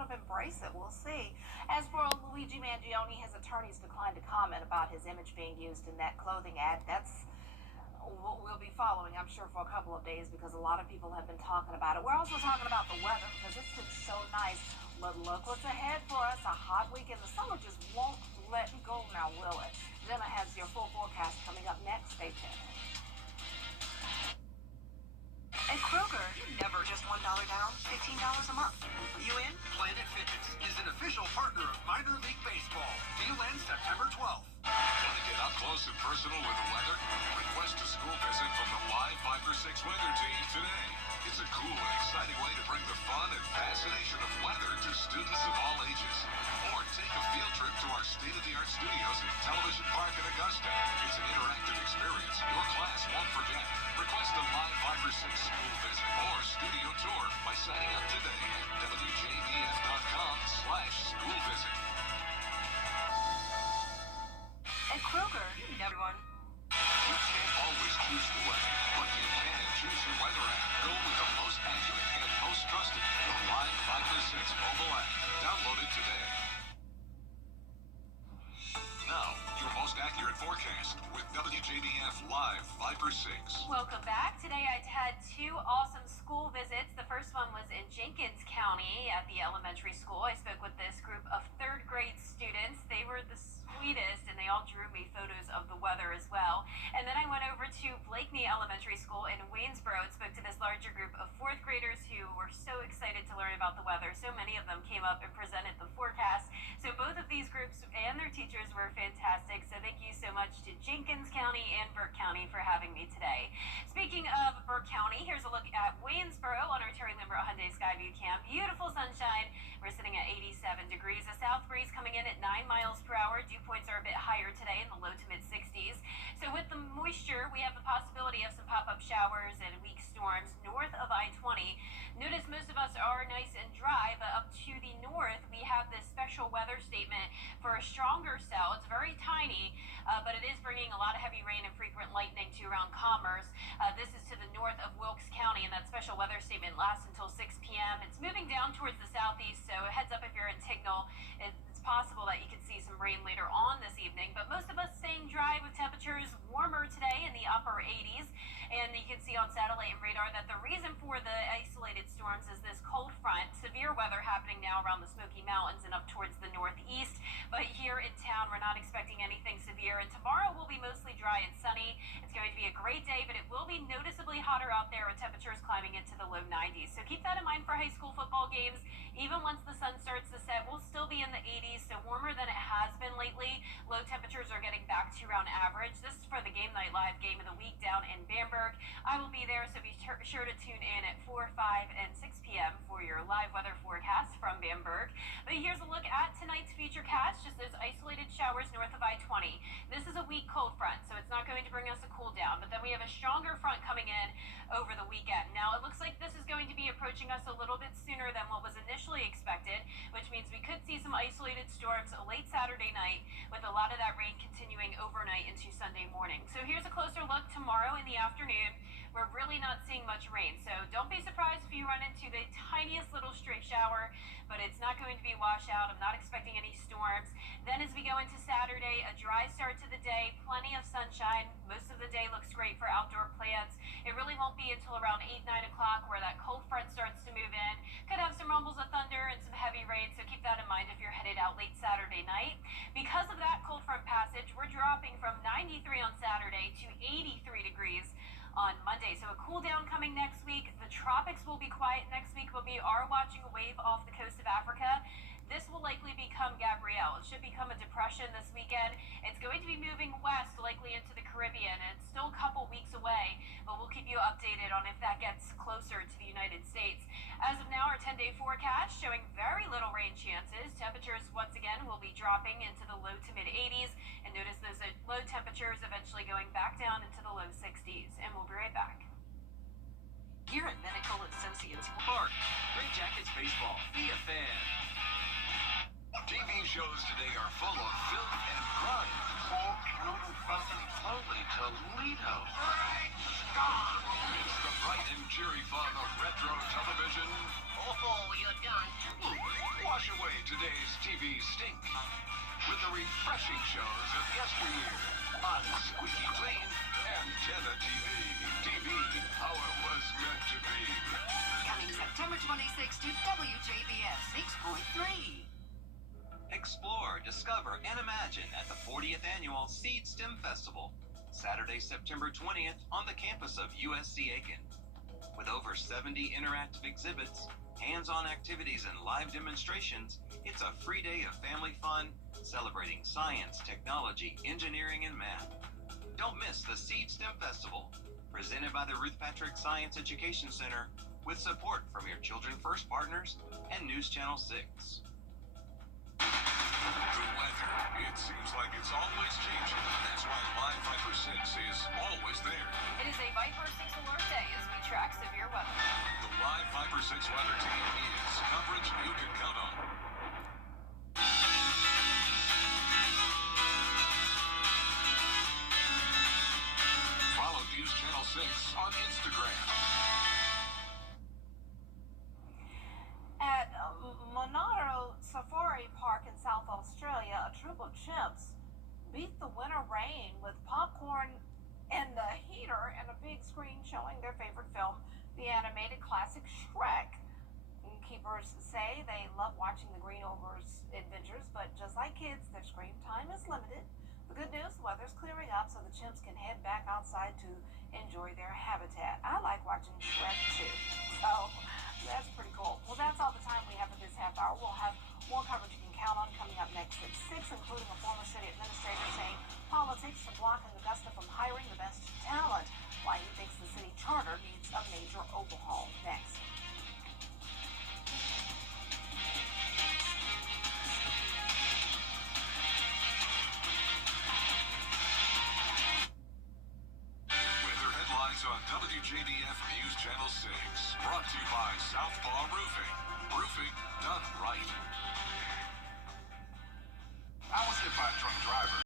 embrace it. We'll see. As for Luigi Mangione, his attorneys declined to comment about his image being used in that clothing ad. That's what we'll be following, I'm sure, for a couple of days because a lot of people have been talking about it. We're also talking about the weather because it's been so nice. But look what's ahead for us, a hot weekend. The summer just won't let go now, will it? Jenna has your full forecast coming up next. Stay tuned. At Kroger, never just $1 down, $15 a month. You in? Planet Fitness is an official partner of Minor League Baseball. Deal ends September 12th. Want to get up close and personal with the weather? Request a school visit from the Live 5 for 6 weather team today. It's a cool and exciting way to bring the fun and fascination of weather to students of all ages. Or take a field trip to our state-of-the-art studios at Television Park in Augusta. It's an interactive experience your class won't forget. Request a Live 5 for 6 school visit or studio tour by signing up today at WJBF.com/school visit. At Kroger, everyone. You can't always choose the weather, but you can choose your weather app. Go with the most accurate and most trusted, the Live 5 for 6 mobile app. Download it today. Now, your most accurate forecast with WJBF Live 5 for 6. Welcome back. Today I had two awesome school visits. The first one was in Jenkins County at the elementary school. I spoke with this group of third grade students. They were the sweetest and they all drew me photos of the weather as well. And then I went over to Blakeney Elementary School in Waynesboro and spoke to this larger group of fourth graders who were so excited to learn about the weather. So many of them came up and presented the forecast. So both of these groups and their teachers were fantastic. So thank you so much to Jenkins County and Burke County for having me today. Speaking of Burke County, here's a look at Waynesboro on our Terry Lambert Hyundai Skyview Cam. Beautiful sunshine. We're sitting at 87 degrees. A south breeze coming in at 9 miles per hour. Dew points are a bit higher today in the low to mid 60s. So with the moisture, we have the possibility of some pop-up showers and weak storms north of I-20. Notice most of us are nice and dry, but up to the north, we have this special weather statement for a stronger cell. It's very tiny, but it is bringing a lot of heavy rain and frequent lightning to around Commerce. This is to the north of Wilkes County, and that special weather statement lasts until 6 p.m. It's moving down towards the southeast, so heads up if you're in Tignal. It's possible that you could see some rain later on this evening, but most of us staying dry with temperatures warmer today in the upper 80s. And you can see on satellite and radar that the reason for the isolated storms is this cold front. Severe weather happening now around the Smoky Mountains and up towards the northeast. But here in town, we're not expecting anything severe. And tomorrow will be mostly dry and sunny. It's going to be a great day, but it will be noticeably hotter out there with temperatures climbing into the low 90s. So keep that in mind for high school football games. Even once the sun starts to set, we'll still be in the 80s, so warmer than it has been lately. Low temperatures are getting back to around average. This is for the Game Night Live game of the week down in Bamberg. I will be there, so be sure to tune in at 4, 5, and 6 p.m. for your live weather forecast from Bamberg. But here's a look at tonight's futurecast, just those isolated showers north of I-20. This is a weak cold front, so it's not going to bring us a cool down, but then we have a stronger front coming in over the weekend. Now, it looks like this is going to be approaching us a little bit sooner than what was initially expected, which means we could see some isolated storms late Saturday night, with a lot of that rain continuing overnight into Sunday morning. So here's a closer look tomorrow in the afternoon. We're really not seeing much rain, so don't be surprised if you run into the tiniest little stray shower, but it's not going to be washout. I'm not expecting any storms. Then as we go into Saturday, a dry start to the day, plenty of sunshine. Most of the day looks great for outdoor plants. It really won't be until around 8, 9 o'clock where that cold front starts to move in. Could have some rumbles of thunder and some heavy rain, so keep that in mind if you're headed out late Saturday night. Because of that cold front passage, we're dropping from 93 on Saturday to 83 degrees on Monday. So a cool down coming next week. The tropics will be quiet next week, but we are watching a wave off the coast of Africa. This will likely become Gabrielle. It should become a depression this weekend. It's going to be moving west, likely into the Caribbean. And it's still a couple weeks away, but we'll keep you updated on if that gets closer to the United States. As of now, our 10-day forecast showing very little rain chances. Temperatures, once again, will be dropping into the low to mid 80s. And notice those low temperatures eventually going back down into the low 60s. And we'll be right back. Here at Medical Associates Park, Green Jackets Baseball. Be a fan. TV shows today are full of filth and crime. Full counter buzzing slowly Toledo. It's the bright and cheery fun of retro television. Oh, you're done. What today's TV stink with the refreshing shows of yesteryear on Squeaky Clean Antenna TV. TV, how it was meant to be. Coming September 26th to WJBF 6.3. Explore, discover, and imagine at the 40th Annual Seed STEM Festival, Saturday, September 20th on the campus of USC Aiken. With over 70 interactive exhibits, hands-on activities, and live demonstrations, it's a free day of family fun, celebrating science, technology, engineering, and math. Don't miss the Seed STEM Festival, presented by the Ruth Patrick Science Education Center, with support from your Children First partners and News Channel 6. The weather, it seems like it's always changing. That's why Live Viper 6 is always there. It is a Viper 6 alert day as we track severe weather. The Live Viper 6 weather team is coverage you can count on. Follow News Channel 6 on Instagram. At Monaro Safari Park in South Australia, a troop of chimps beat the winter rain with popcorn in the heater and a big screen showing their favorite film, the animated classic Shrek. Keepers say they love watching the Green Ogre's adventures, but just like kids, their screen time is limited. The good news, the weather's clearing up so the chimps can head back outside to enjoy their habitat. I like watching Shrek too, so that's pretty cool. Well, that's all the time we have for this half hour. We'll have more coverage you can count on coming up next at 6, including a former city administrator saying politics are blocking Augusta from hiring the best talent, why he thinks the city charter needs a major overhaul. Next. Weather headlines on WJBF News Channel 6. Brought to you by Southpaw Roofing. Roofing done right.